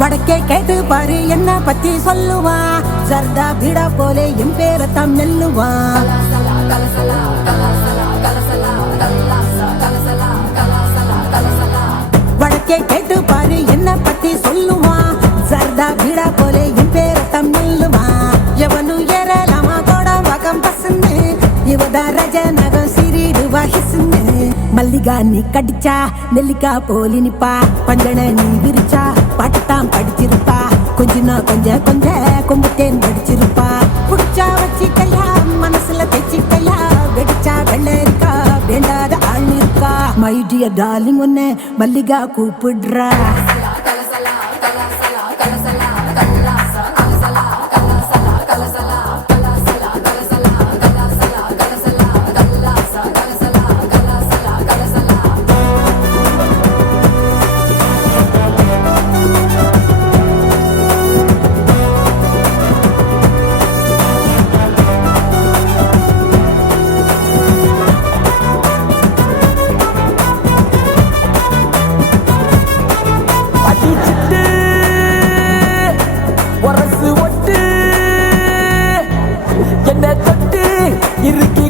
வடக்கே கேட்டு பாரு என்ன பத்தி சொல்லுவா? சர்தா பீடா போலே என் பேரத்தான் நெல்லுவா வடக்கே கேட்டு பாரு என்ன பத்தி சொல்லுவா? சர்தா பீடா போலே என் பேரத்தான் நெல்லுவா எவனு ஏறலாமா? கோட வகம் பசுன்னு. இவதா ரஜநகம் சிறிடுவா ஹிசுன்னு. மல்லிகா நீ கடிச்சா நெல்லிக்கா போலி நிப்பா. பஞ்சனை நீ விரிச்சா. பாட்டுத்தான் படிச்சிருப்பா. கொஞ்சனா கொஞ்ச கொஞ்ச கொம்புத்தேன் படிச்சிருப்பா. புடிச்சா வச்சிக்கையா மனசுல தைச்சிக்கையா வெடிச்சா வெள்ளரிக்கா வேண்டாத ஆள் இருக்கா மை டியர் டார்லிங் ஒன்னு மல்லிகா கூப்பிடுறா. என்ன தொட்டு இறுக்கி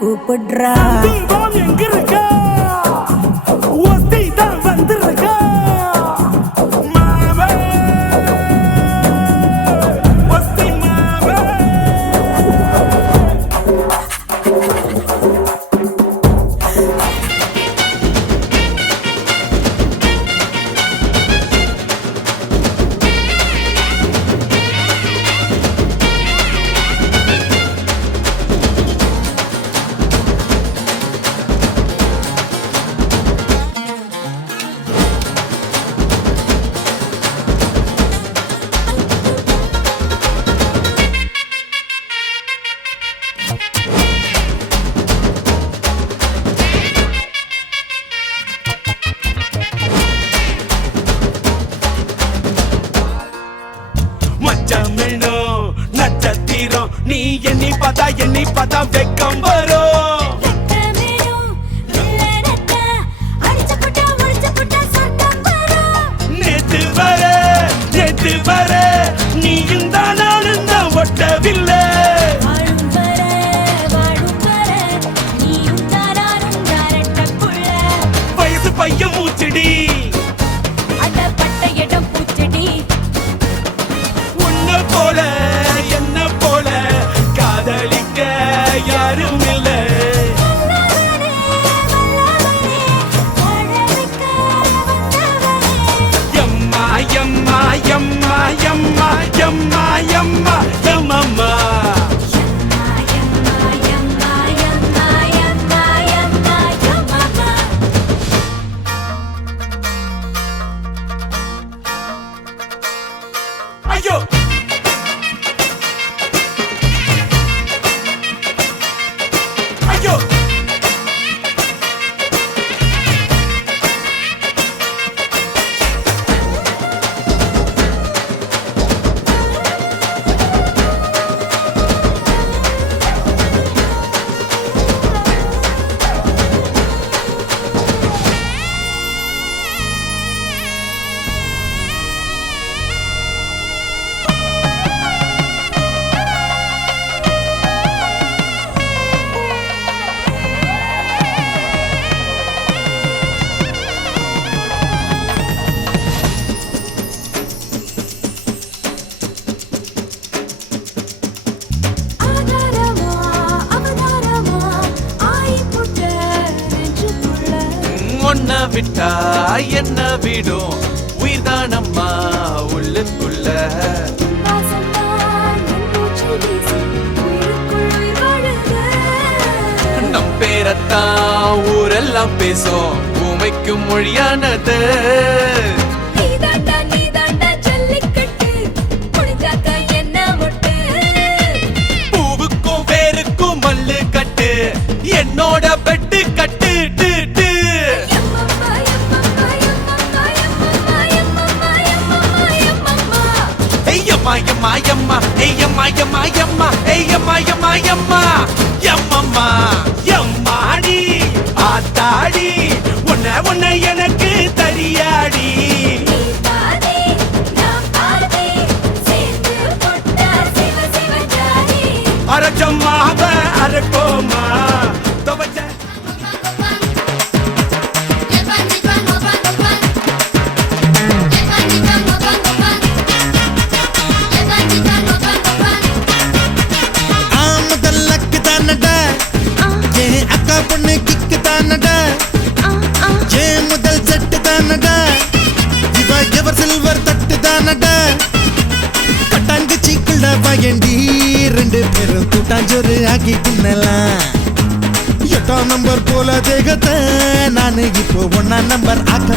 கூப்பிடுறா. பார்த்தா எண்ணி பார்த்தா வெக்கம் வரும். mama. பார்த்தா ஊரெல்லாம் பேசும். பூமைக்கும் மொழியானது. என்னோட பெட்டு கட்டு ஐயம்மா எம்மா எம்மா ஐயம்மா எம்மா எம்மா ஐயம்மா எம்மா எம்மா. எம்மம்மா எம் காத்தாடி உன்னை உன்னை எனக்கு தரியாடி. அரச்சம்மாக அரப்போமா ಆಗಿ ತಿನ್ನಲ್ಲ ಎಷ್ಟೋ ನಂಬರ್ ಪೋಲ ಜಗತ್ತ ನಾನು ಇಪ್ಪೋ ಒಣ್ಣ ನಂಬರ್ ಹಾಕ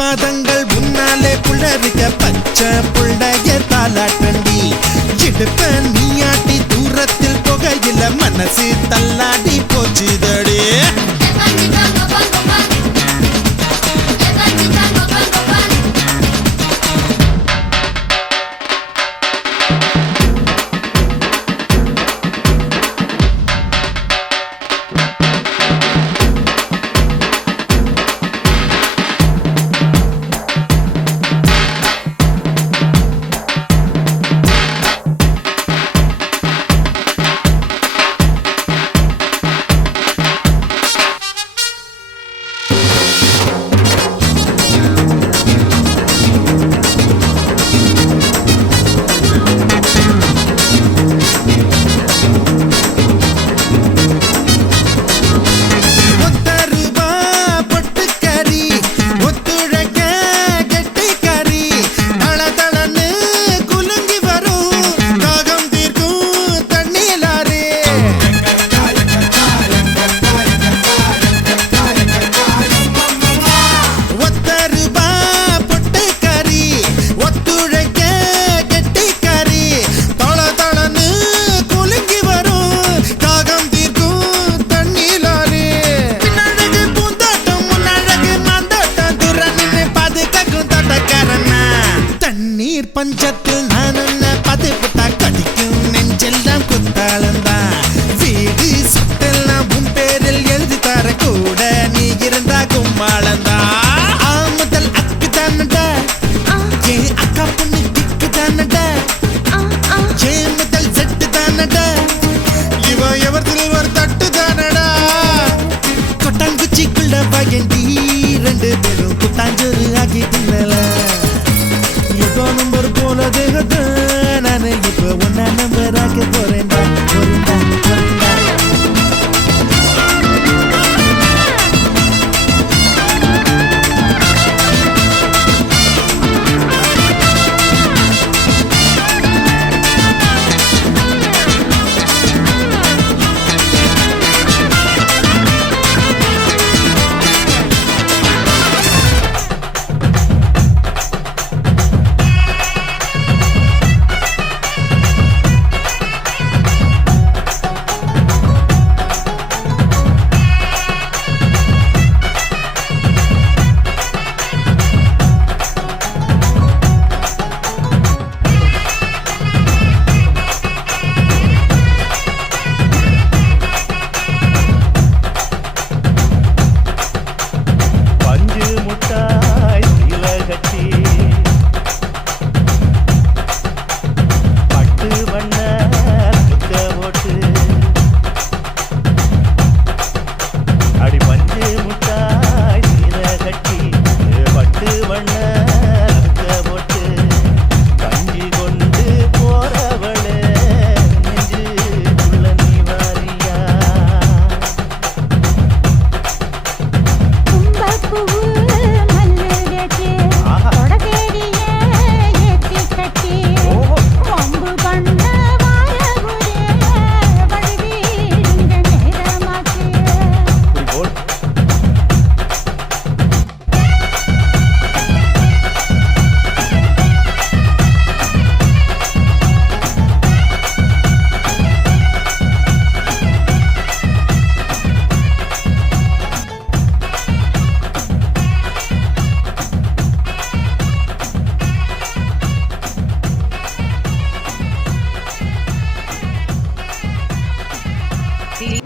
పాదంగా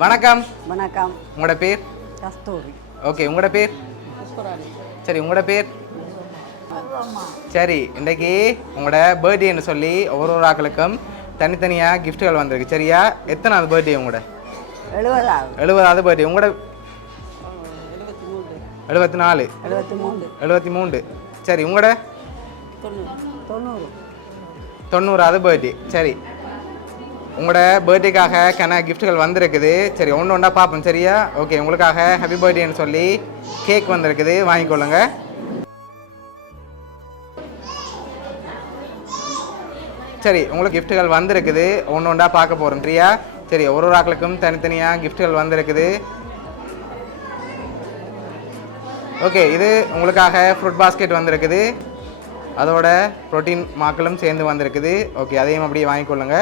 வணக்கம். வணக்கம். உங்களோட பேர்? கஸ்தூரி. ஓகே உங்களோட பேர்? சரி உங்களோட பேர்? சரி இன்னைக்கு உங்களோட பர்த்டேன்னு சொல்லி ஒவ்வொரு ஒரு ஆக்களுக்கும் தனித்தனியாக கிஃப்ட்டுகள் வந்திருக்கு. சரியா? எத்தனாவது பர்த்டே உங்களோட? எழுபதாவது. எழுபதாவது பர்த்டே உங்களோட எழுபத்தி நாலு. எழுபத்தி மூணு எழுபத்தி மூன்று. சரி உங்களோட தொண்ணூறு. தொண்ணூறாவது பர்த்டே சரி உங்களோட பர்த்டேக்காக கன கிஃப்ட்டுகள் வந்திருக்குது. சரி ஒன்று ஒன்றா பார்ப்போம் சரியா? ஓகே உங்களுக்காக ஹாப்பி பர்த்டேன்னு சொல்லி கேக் வந்திருக்குது. வாங்கிக்கொள்ளுங்க சரி உங்களுக்கு கிஃப்ட்டுகள் வந்திருக்குது. ஒன்று ஒன்றா பார்க்க போகிறோம் சரியா? சரி ஒரு ஒரு ஆக்களுக்கும் தனித்தனியாக கிஃப்ட்டுகள் வந்திருக்குது. ஓகே இது உங்களுக்காக ஃப்ரூட் பாஸ்கெட் வந்திருக்குது. அதோட புரோட்டீன் மாக்களும் சேர்ந்து வந்திருக்குது. ஓகே அதையும் அப்படியே வாங்கிக்கொள்ளுங்க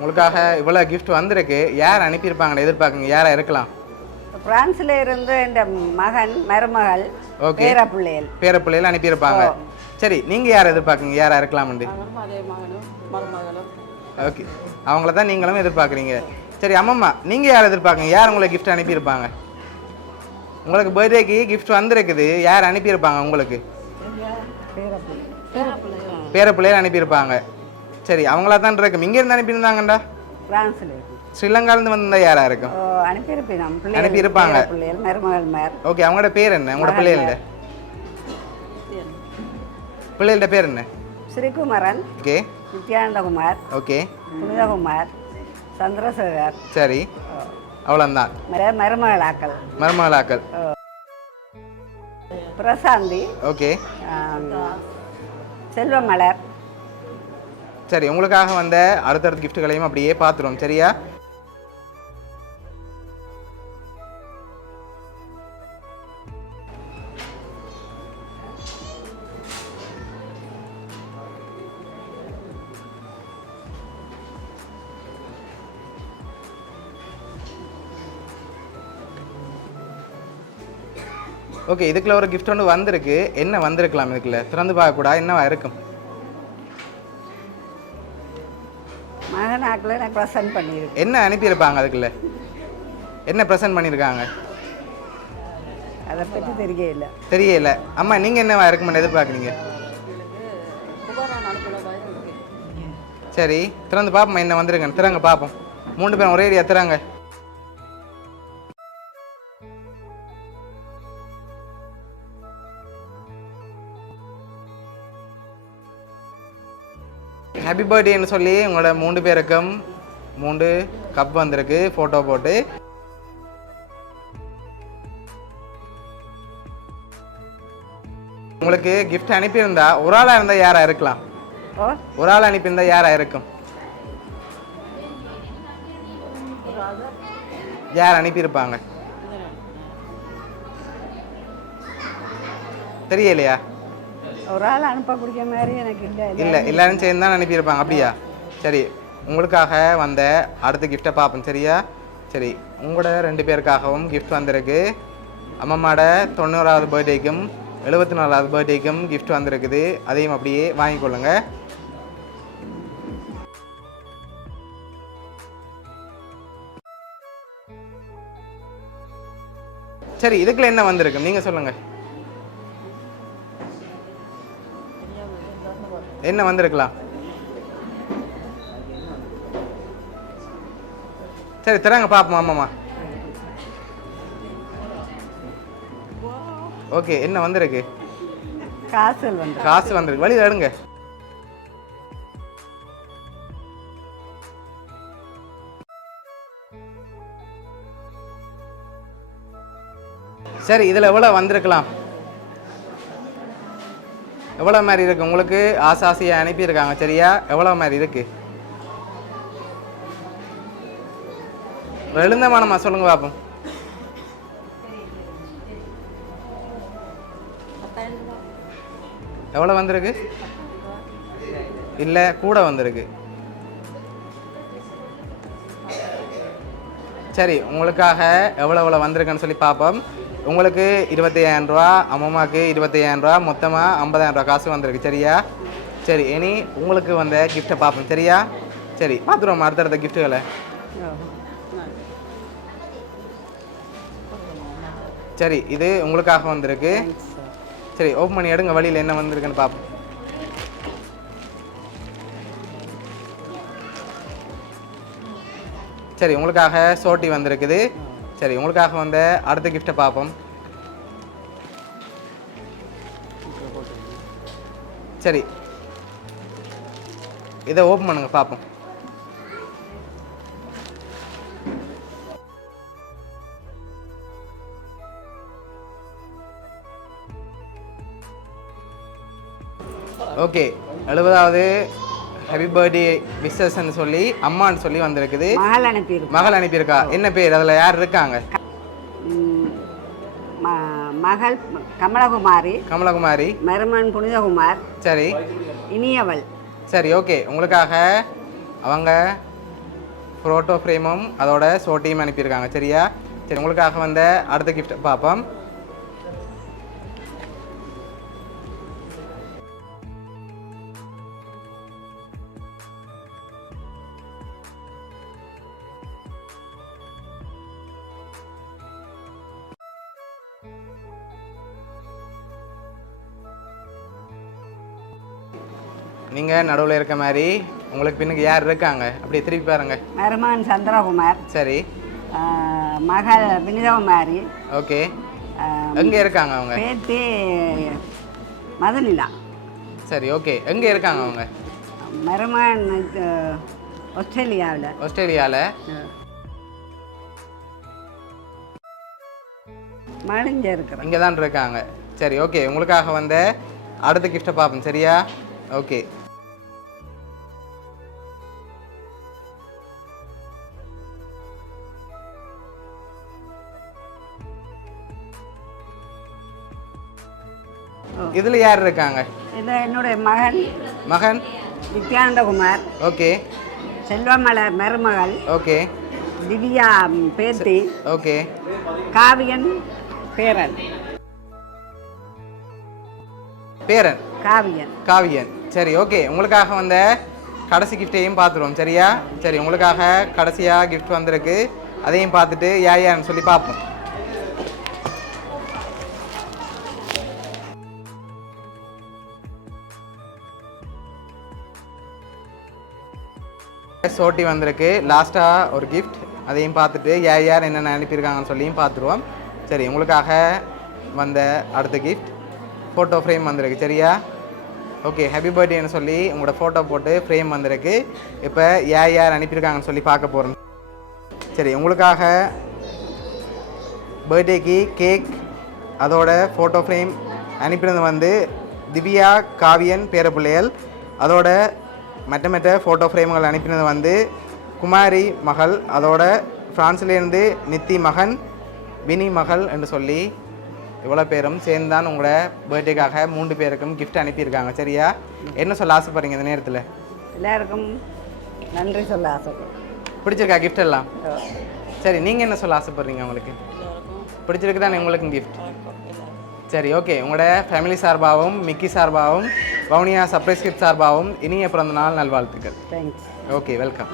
உங்களுக்காக இவ்வளோ கிஃப்ட் வந்திருக்கு. யார் அனுப்பியிருப்பாங்கன்னு எதிர்பார்க்குங்க யாரா இருக்கலாம் பிரான்ஸ்ல இருந்து இந்த மகன் மருமகள் ஓகே. பேர பிள்ளைகள் பேர பிள்ளைகள் அனுப்பியிருப்பாங்க சரி நீங்கள் யார் எதிர்பார்க்குங்க யாரா இருக்கலாம்னு ஓகே. அவங்கள தான் நீங்களும் எதிர்பார்க்குறீங்க. சரி அம்மம்மா நீங்கள் யார் எதிர்பார்க்குங்க யார் உங்களுக்கு gift அனுப்பியிருப்பாங்க? உங்களுக்கு பர்த்டேக்கு gift வந்திருக்குது. யார் அனுப்பியிருப்பாங்க உங்களுக்கு? பேர பிள்ளைகள் அனுப்பியிருப்பாங்க. சரி அவங்களா தான் இருக்கும் இங்கேருந்து அனுப்பியிருந்தாங்கண்டா பிரான்ஸ்ல இருந்து ஸ்ரீலங்காலேருந்து வந்திருந்தா யாரா இருக்கும்? அனுப்பியிருப்பேன் அனுப்பியிருப்பாங்க. ஓகே அவங்களோட பேர் என்ன? உங்களோட பிள்ளைகளோட? பிள்ளைகளோட பேர் என்ன? ஸ்ரீகுமரன் ஓகே. நித்யானந்தகுமார் ஓகே. புனிதகுமார் சந்திரசேகர். சரி. அவ்வளோந்தான் மர- மருமகளாக்கள் மருமகளாக்கள் பிரசாந்தி ஓகே. செல்வமலர். சரி உங்களுக்காக வந்த அடுத்தடுத்த கிஃப்ட்டுகளையும் அப்படியே பார்த்துருவோம் சரியா? ஓகே இதுக்குள்ள ஒரு கிஃப்ட் ஒன்று வந்திருக்கு. என்ன வந்திருக்கலாம் இதுக்குள்ள? திறந்து பார்க்கக்கூடாது என்னவா இருக்கும்? மகனாக்களை நான் ப்ரெசன்ட் பண்ணியிருக்கேன். என்ன அனுப்பியிருப்பாங்க அதுக்குள்ள? என்ன ப்ரெசென்ட் பண்ணியிருக்காங்க? அதை பற்றி தெரியல. தெரியல. அம்மா நீங்கள் என்னவா இருக்குமென்னு எதிர்பார்க்குறீங்க? சரி திறந்து பார்ப்போம் என்ன வந்திருக்கேன் திறங்க பார்ப்போம் மூணு பேரும் ஒரே ஏரியா திறங்க. ஹாப்பி பர்த்டேன்னு சொல்லி உங்களோட மூன்று பேருக்கும் மூன்று கப் வந்திருக்கு ஃபோட்டோ போட்டு. உங்களுக்கு gift அனுப்பியிருந்தா ஒரு ஆளாக இருந்தால் யாரா இருக்கலாம்? ஒரு ஆள் அனுப்பியிருந்தா யாரா இருக்கும்? யார் அனுப்பியிருப்பாங்க? தெரியலையா? ஒரு ஆள் அனுப்பக்கூடிய மாதிரி எனக்கு இல்லை. இல்லை எல்லாரும் சேர்ந்து தான் அனுப்பியிருப்பாங்க. அப்படியா? சரி உங்களுக்காக வந்த அடுத்த கிஃப்ட்டை பார்ப்போம் சரியா? சரி உங்களோட ரெண்டு பேருக்காகவும் கிஃப்ட் வந்திருக்கு. அம்மம்மாட தொண்ணூறாவது பர்த்டேக்கும் எழுபத்தி நாலாவது பர்த்டேக்கும் கிஃப்ட் வந்திருக்குது. அதையும் அப்படியே வாங்கிக்கொள்ளுங்க சரி இதுக்குள்ள என்ன வந்திருக்கு? நீங்க சொல்லுங்க. என்ன வந்திருக்கலாம்? சரி தராங்க பாப்போம் ஆமாம்மா ஓகே என்ன வந்திருக்கு? காசல் வந்து காசு வந்திருக்கு. வழி எடுங்க. சரி இதில் எவ்வளோ வந்திருக்கலாம்? எவ்வளோ மாதிரி இருக்கு? உங்களுக்கு ஆசை ஆசையாக அனுப்பியிருக்காங்க சரியா? எவ்வளோ மாதிரி இருக்கு? எழுந்தமானம்மா சொல்லுங்க பாப்போம். எவ்வளோ வந்திருக்கு? இல்லை கூட வந்திருக்கு. சரி உங்களுக்காக எவ்வளோ எவ்வளோ வந்திருக்குன்னு சொல்லி பார்ப்போம் உங்களுக்கு இருபத்தையாயிரம் ரூபா அம்மாவுக்கு இருபத்தையாயிரம் ரூபா மொத்தமாக ஐம்பதாயிரம் ரூபா காசு வந்திருக்கு சரியா? சரி இனி உங்களுக்கு வந்த கிஃப்ட்டை பார்ப்போம் சரியா? சரி பார்த்துருவோம் அடுத்தடுத்த கிஃப்ட்டுகளை சரி இது உங்களுக்காக வந்திருக்கு. சரி ஓப்பன் பண்ணி எடுங்க வழியில் என்ன வந்திருக்குன்னு பார்ப்போம். சரி உங்களுக்காக சோட்டி வந்திருக்குது. சரி உங்களுக்காக வந்த அடுத்த கிஃப்டை பார்ப்போம். சரி. இதை ஓப்பன் பண்ணுங்க பார்ப்போம். ஓகே எழுபதாவது ஹாப்பி பர்த்டே விசஸ்ன்னு சொல்லி அம்மான்னு சொல்லி வந்திருக்குது. மகள் அனுப்பியிருக்கோம் மகள் அனுப்பியிருக்கா? என்ன பேர்? அதில் யார் இருக்காங்க? மகள் கமலகுமாரி கமலகுமாரி. மருமன் புனிதகுமார் சரி. இனியவள். சரி ஓகே. உங்களுக்காக அவங்க ஃபோட்டோ ஃப்ரேமும் அதோட சோட்டியும் அனுப்பியிருக்காங்க. சரியா? சரி உங்களுக்காக வந்த அடுத்த gift பார்ப்போம். நீங்கள் நடுவில் இருக்க மாதிரி உங்களுக்கு பின்னுக்கு யார் இருக்காங்க? அப்படியே திருப்பி பாருங்க. மருமகன் சந்திரகுமார். சரி. மகள் வினிதகுமாரி. ஓகே. எங்கே இருக்காங்க அவங்க? பேத்தி மதுநிலா. சரி ஓகே. எங்கே இருக்காங்க அவங்க? மருமகன் இது, ஆஸ்திரேலியாவில். ஆஸ்திரேலியாவில் மழிஞ்ச இருக்கிறோம் இங்கே தான் இருக்காங்க. சரி ஓகே. உங்களுக்காக வந்த அடுத்த கிஃப்ட்டை பார்ப்போம். சரியா? ஓகே. இதில் யார் இருக்காங்க? இது என்னுடைய மகன். மகன்? நித்யானந்தகுமார். ஓகே. செல்வமலர் மருமகள். ஓகே. திவ்யா பேத்தி. ஓகே. காவியன் பேரன். பேரன்? காவியன். காவியன். சரி ஓகே. உங்களுக்காக வந்த கடைசி கிஃப்டையும் பார்த்துருவோம். சரியா? சரி உங்களுக்காக கடைசியாக கிஃப்ட் வந்திருக்கு. அதையும் பார்த்துட்டு யா யான்னு சொல்லி பார்ப்போம். சோட்டி வந்திருக்கு. லாஸ்ட்டாக ஒரு கிஃப்ட் அதையும் பார்த்துட்டு யார் யார் என்னென்ன அனுப்பியிருக்காங்கன்னு சொல்லியும் பார்த்துருவோம். சரி உங்களுக்காக வந்த அடுத்த கிஃப்ட் ஃபோட்டோ ஃப்ரேம் வந்திருக்கு. சரியா? ஓகே ஹாப்பி பர்த்டேன்னு சொல்லி உங்களோட ஃபோட்டோ போட்டு ஃப்ரேம் வந்திருக்கு. இப்போ யார் யார் அனுப்பியிருக்காங்கன்னு சொல்லி பார்க்க போகிறோம் சரி உங்களுக்காக பர்த்டேக்கு கேக் அதோட ஃபோட்டோ ஃப்ரேம் அனுப்பினது வந்து திவ்யா காவியன் பேரப்பிள்ளையல் அதோட மற்ற மற்ற ஃபோட்டோ ஃப்ரேம்கள் அனுப்பினது வந்து குமாரி மகள் அதோட ஃப்ரான்ஸ்லேருந்து நித்தி மகன் வினி மகள் என்று சொல்லி இவ்வளோ பேரும் சேர்ந்து தான் உங்களோட பர்த்டேக்காக மூன்று பேருக்கும் gift அனுப்பியிருக்காங்க. சரியா? என்ன சொல்ல ஆசைப்படுறீங்க இந்த நேரத்தில்? எல்லாருக்கும் நன்றி சொல்ல ஆசைப்படுறேன். பிடிச்சிருக்கா gift எல்லாம்? சரி நீங்கள் என்ன சொல்ல ஆசைப்படுறீங்க உங்களுக்கு பிடிச்சிருக்கு தானே உங்களுக்கு gift? சரி ஓகே உங்களோட ஃபேமிலி சார்பாகவும் மிக்கி சார்பாகவும் வவுனியா சர்ப்ரைஸ் கிட் சார்பாகவும் இனிய பிறந்த நாள் நல்வாழ்த்துக்கள். Thanks okay welcome